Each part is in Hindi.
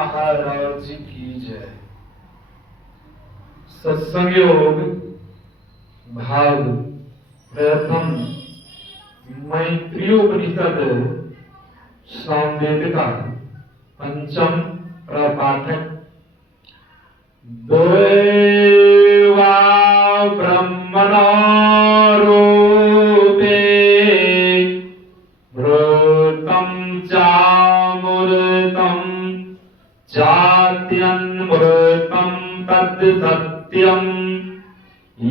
महाराज जी की जय। सत्संग योग भाग प्रथम मैत्रियोपनिषद सामवेदिका पंचम प्रपाठक। देवा ब्रह्मणो रूपे भृतं चामृतं चात्यन्मृतं तद् सत्यं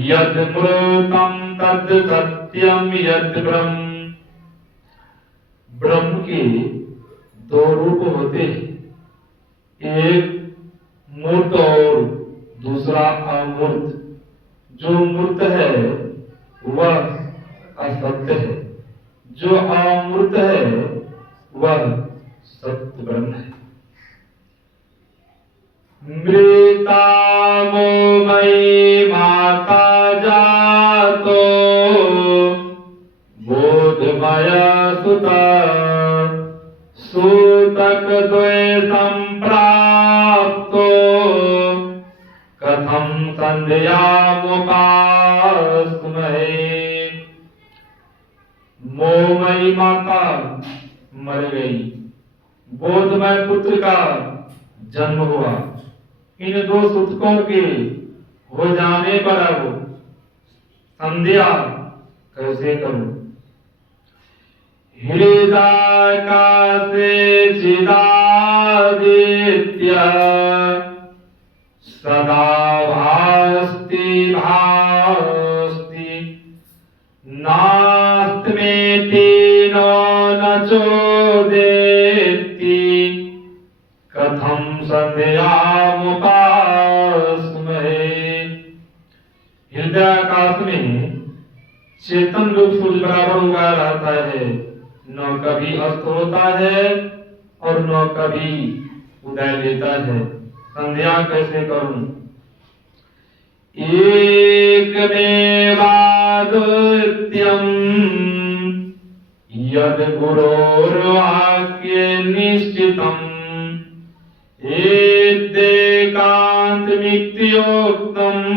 यद्मृतं तद् सत्यं यद् ब्रह्म। ब्रह्म के दो रूप होते हैं, एक मूर्त और दूसरा अमूर्त। जो मूर्त है वह असत्य है, जो अमूर्त है वह सत्य ब्रह्म है। मृतामो मयि माता जातो बोधमय सुता सूतक द्वैतं प्राप्तो कथं संध्यामुपास्महे। मोहमयी माता मर गई, बोधमय पुत्र का जन्म हुआ। इन दो सूतकों के हो जाने पर अब संध्या कैसे करूं? हृदयाकाशे चिदादित्य सदा भास्ति भास्ति नास्त्यमेति न चोदेति कथं संध्यामुपास्महे। हृदयाकाश में चेतन रूप सूर्य बराबर उगा रहता है, न कभी अस्त होता है और न कभी उदय लेता है। संध्या कैसे करूं? एकमेवाद्वितीयं यद् गुरोर्वाक्ये निश्चितम् एदेकान्तमित्योक्तम्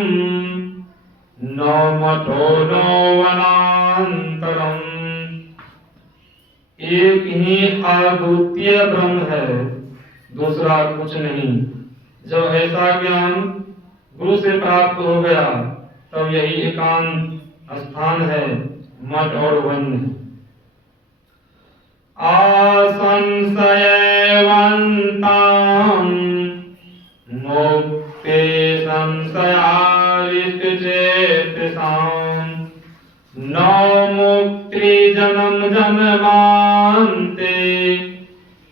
न मठो न वनान्तरम्। एक ही अद्वितीय ब्रह्म है, दूसरा कुछ नहीं। जब ऐसा ज्ञान गुरु से प्राप्त हो गया तब यही एकांत स्थान है, मठ और वन। असंशयवन्तां मुक्ते संशयाविष्टचेतसां न मुक्ति जन्म जन्मान्ते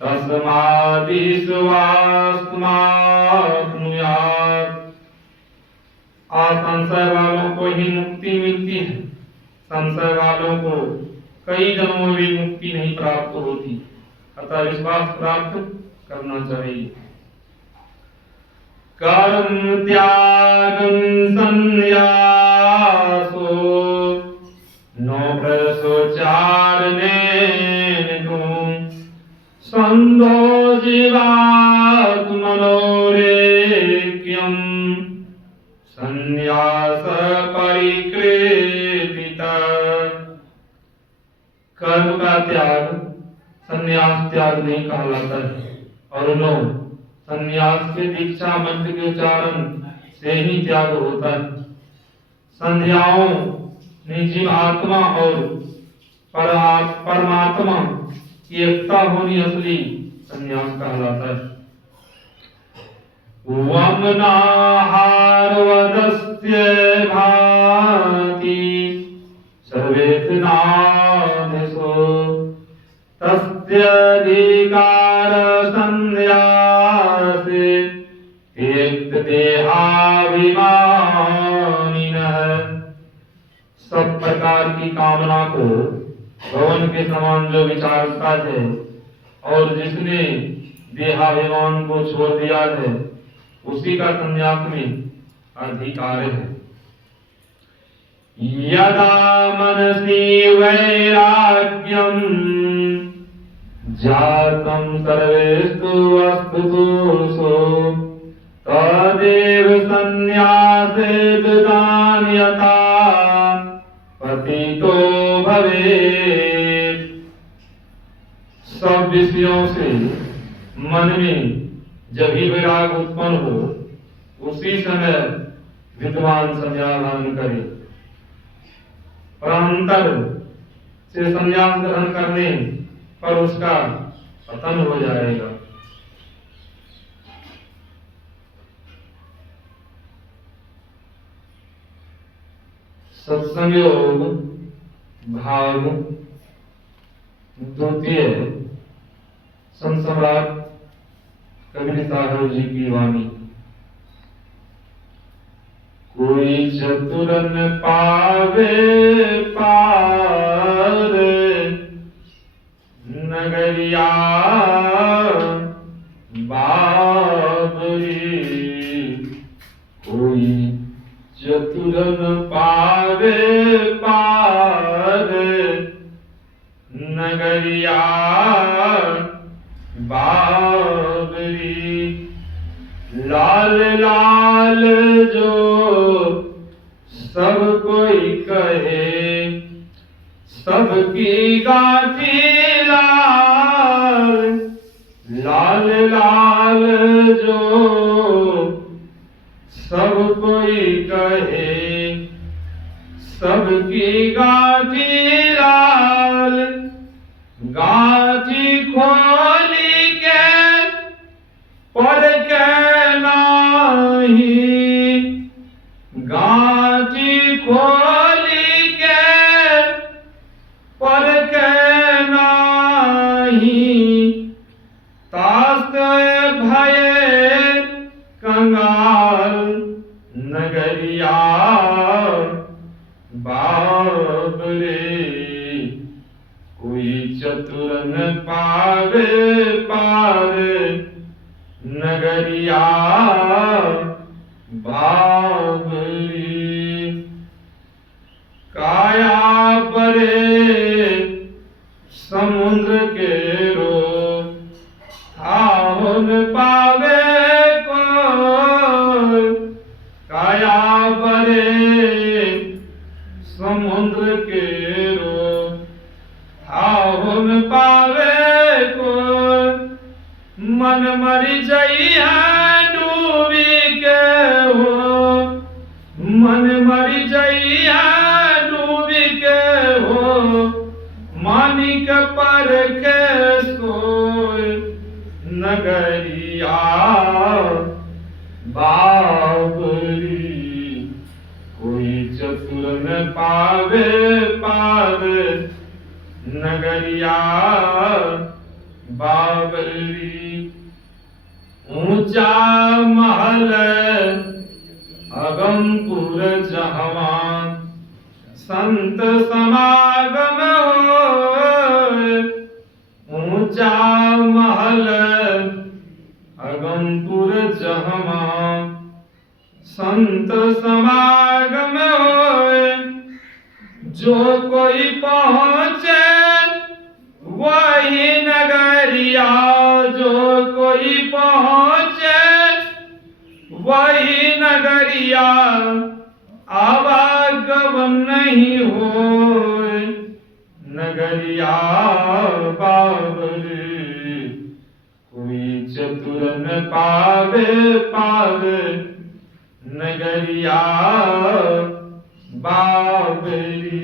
तस्माद्विश्वासमाप्नुयात्। असंशय वालों को ही मुक्ति मिलती है, संशय वालों को कई जन्मों में भी मुक्ति नहीं प्राप्त होती। अतः विश्वास प्राप्त करना चाहिए। कर्म त्यागं संन्यासो नो प्रसोचारणेन संदो जीवात्मनोरेक्यं संन्यास परिकृतिता। कर्म का त्याग संन्यास त्याग नहीं कहलाता है, और नो संन्यास के दीक्षा मंत्र के उच्चारण से ही त्याग होता है। संध्याओं में जीव आत्मा और परमात्मा की एकता होनी असली संन्यास कहलाता है। वमनाहारवदस्य भाति सर्वेषु तस्याधिकार संन्यासे त्यक्त देहाभिमानिनः। सब प्रकार की कामना को भवन के समान जो विचारता है और जिसने देहाभिमान को छोड़ दिया है उसी का संन्यास में अधिकार है। यदा मनसि वैराग्यं जातं सर्वेषु वस्तुषु सो तदेव संन्यासे विधान्यता पतितो भवेत्। सब विषयों से मन में जब ही विराग उत्पन्न हो उसी समय विद्वान संन्यास ग्रहण करे। प्रांतर से संन्यास ग्रहण करने पर उसका पतन हो जाएगा। सत्संग योग भाग द्वितीय। संत सम्राट कबीर साहब जी की वाणी। कोई चतुर न पावे पार नगरिया बाबरी। कोई चतुर न पावे पार नगरिया बाबरी। लाल लाल जो सब कोई कहे सबकी गाठी लाल। लाल लाल जो सब कोई कहे सबकी गाठी लाल। गाठी खोली के पर के नाही। गाठी खोली के पर के नाही। तास्त भये कंगाल नगरिया बाबरे। कोई चतुर न पावे पार नगरिया बाबरी। काया परे समुद्र के रो थाहो न पावे को। काया परे समुद्र के रो थाहो न पावे को। मन मरि जइया डूबी के हो। मन मरि जइया डूबी के हो। मानिक पर के सोय नगरिया बाबरी। कोई चतुर न पावे पार नगरिया बाबरी। ऊंचा महल अगमपुर जहवा संत समागम होय। ऊंचा महल अगमपुर जहवा संत समागम होय। जो कोई पहुँचे वही नगरिया। जो कोई पहुँचे वही नगरिया। आवागमन नहीं होय नगरिया बाबरे। कोई चतुर न पावे पार नगरिया बाबरी।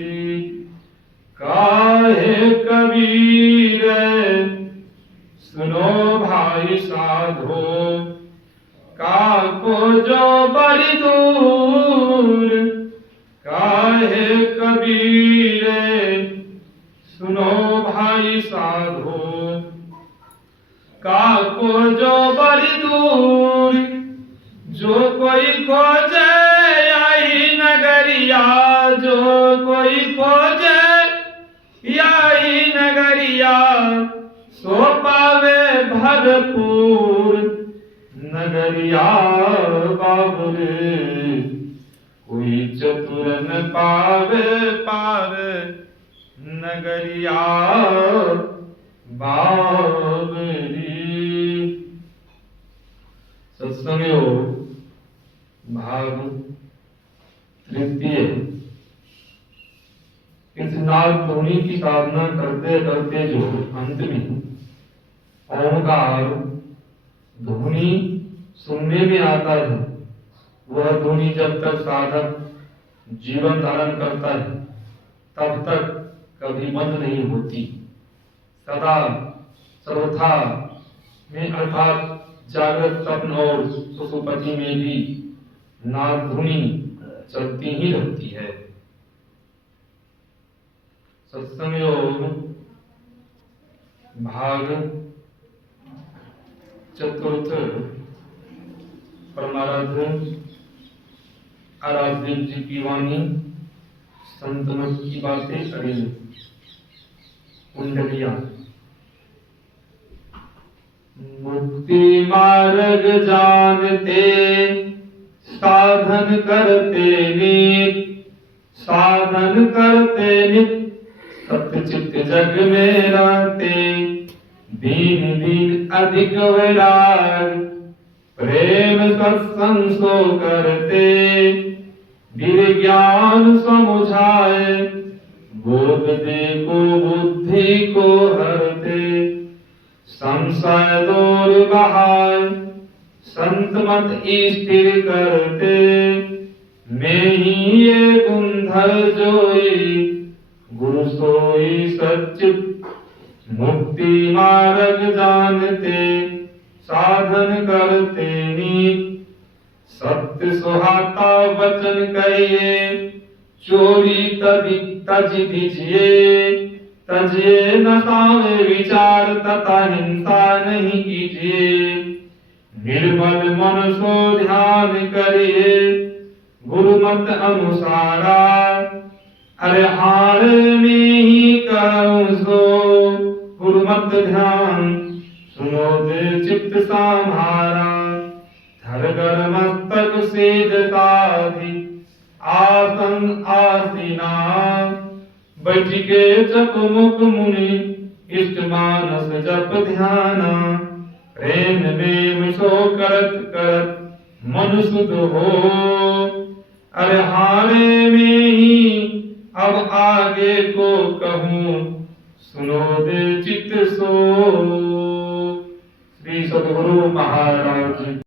काहे कबीर सुनो भाई साधो। काको जो बड़ी दूर। काहे कबीर सुनो भाई साधो। काको जो बड़ी दूर। जो कोई खोजे यही नगरिया। जो कोई खोजे यही नगरिया। सो पावे भरपूर नगरिया बाबरे। कोई चतुर न पावे पार नगरिया बाबरी। सत्संगो भाग तृतीय। इस नाद ध्वनि की साधना करते करते जो अंत में ओंकार ध्वनि सुनने में आता है, वह ध्वनि जब तक साधक जीवन धारण करता है तब तक कभी बंद नहीं होती। सदा सर्वथा में अर्थात जागृत स्वप्न और सुषुप्ति में भी नाद ध्वनि चलती ही रहती है। सत्संग योग भाग चतुर्थ। परमाराध्य आराध्य जी की वाणी, संत मत की बातें करें। कुंडलिया। मुक्ति मार्ग जानते साधन करते नित, साधन करते नित सत्चित जग में रहते। दीन दीन अधिक वैराग प्रेम सत्संग सो करते। ज्ञान समुझाए बोध दे को बुद्धि को हरते। संशय दूर बहाय संत मत स्थिर करते। मैं ही ये गुंधर जोई गुरु सोई सच्चित। मुक्ति मार्ग जानते साधन करते नित। सत्य सुहाता वचन कहिए चोरी तज दीजिए। तजिए नसावे विचार तथा हिंसा नहीं कीजिए। निर्मल मन सो ध्यान करिए गुरुमत अनुसारा। अरे हार में ही कहूं सो गुरुमत ध्यान। सुनो दे चित्त संहारा। धरगर मस्तक सेज साधि आसन आसीना। बैठ के जप मुख मुनि इष्ट मानस जप ध्याना। प्रेम में सो करत करत मन शुद्ध हो। अरे हारे में ही अब आगे को कहूँ सुनो दे चित्त सो। श्री सद्गुरु महाराज।